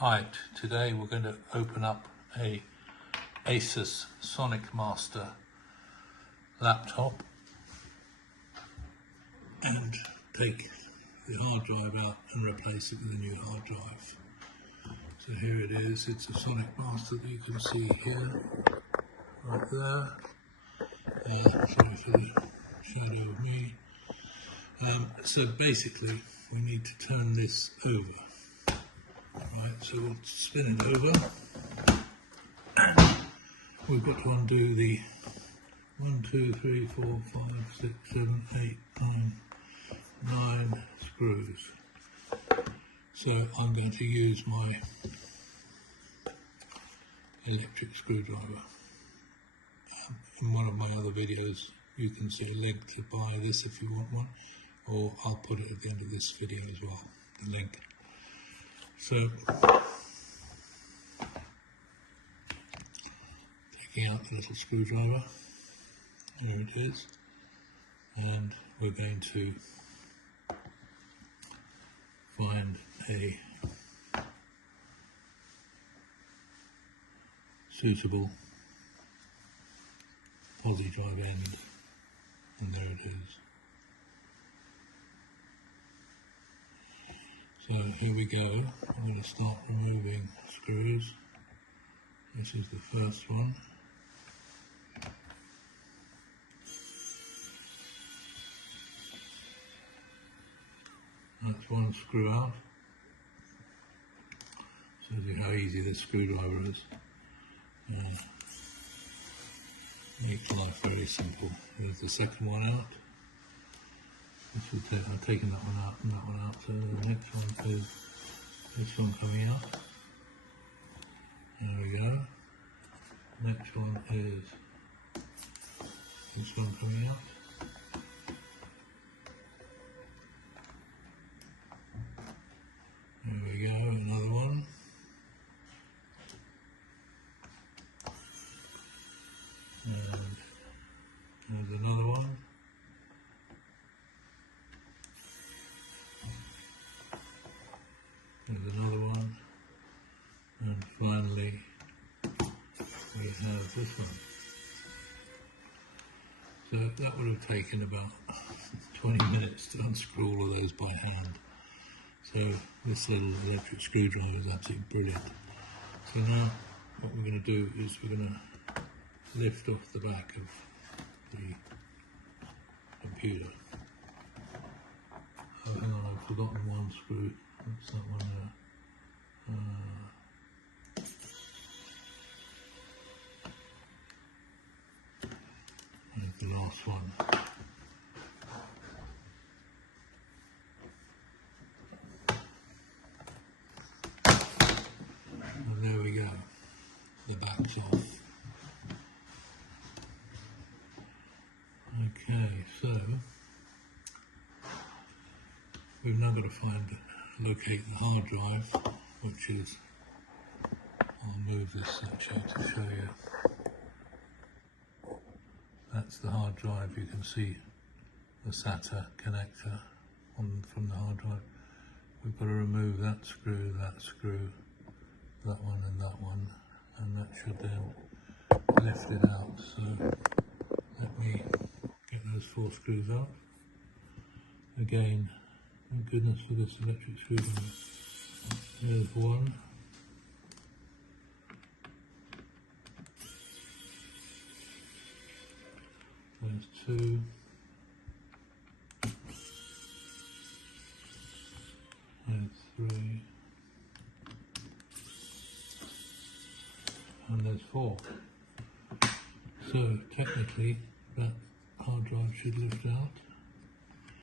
Hi, today we're going to open up a ASUS Sonic Master laptop and take the hard drive out and replace it with a new hard drive. So here it is, it's a Sonic Master that you can see here, right there. Sorry for the shadow of me. So basically we need to turn this over. Right, so we'll spin it over, and we've got to undo the 1, 2, 3, 4, 5, 6, 7, 8, 9 screws. So I'm going to use my electric screwdriver. In one of my other videos you can see a link to buy this if you want one, or I'll put it at the end of this video as well, the link. So, taking out the little screwdriver, here it is, and we're going to find a suitable posi drive end, and there it is. So here we go, I'm going to start removing screws. This is the first one. That's one screw out. Shows you how easy this screwdriver is. Makes life very simple. There's the second one out. I've taken that one out and that one out, so the next one is this one coming out. There we go. Next one is this one coming out. There we go, another one. And there's another one. There's another one, and finally we have this one. So that would have taken about 20 minutes to unscrew all of those by hand. So this little electric screwdriver is absolutely brilliant. So now what we're going to do is we're going to lift off the back of the computer. Oh, hang on, I've forgotten one screw. That's that one there. And the last one. And there we go. The back's off. Okay, so we've now got to locate the hard drive, which is, I'll move this section to show you. That's the hard drive. You can see the SATA connector from the hard drive. We've got to remove that screw, that one and that one, and that should then lift it out. So let me get those 4 screws out. Again, thank goodness for this electric screwdriver. There's one. There's 2. There's 3. And there's 4. So technically that hard drive should lift out.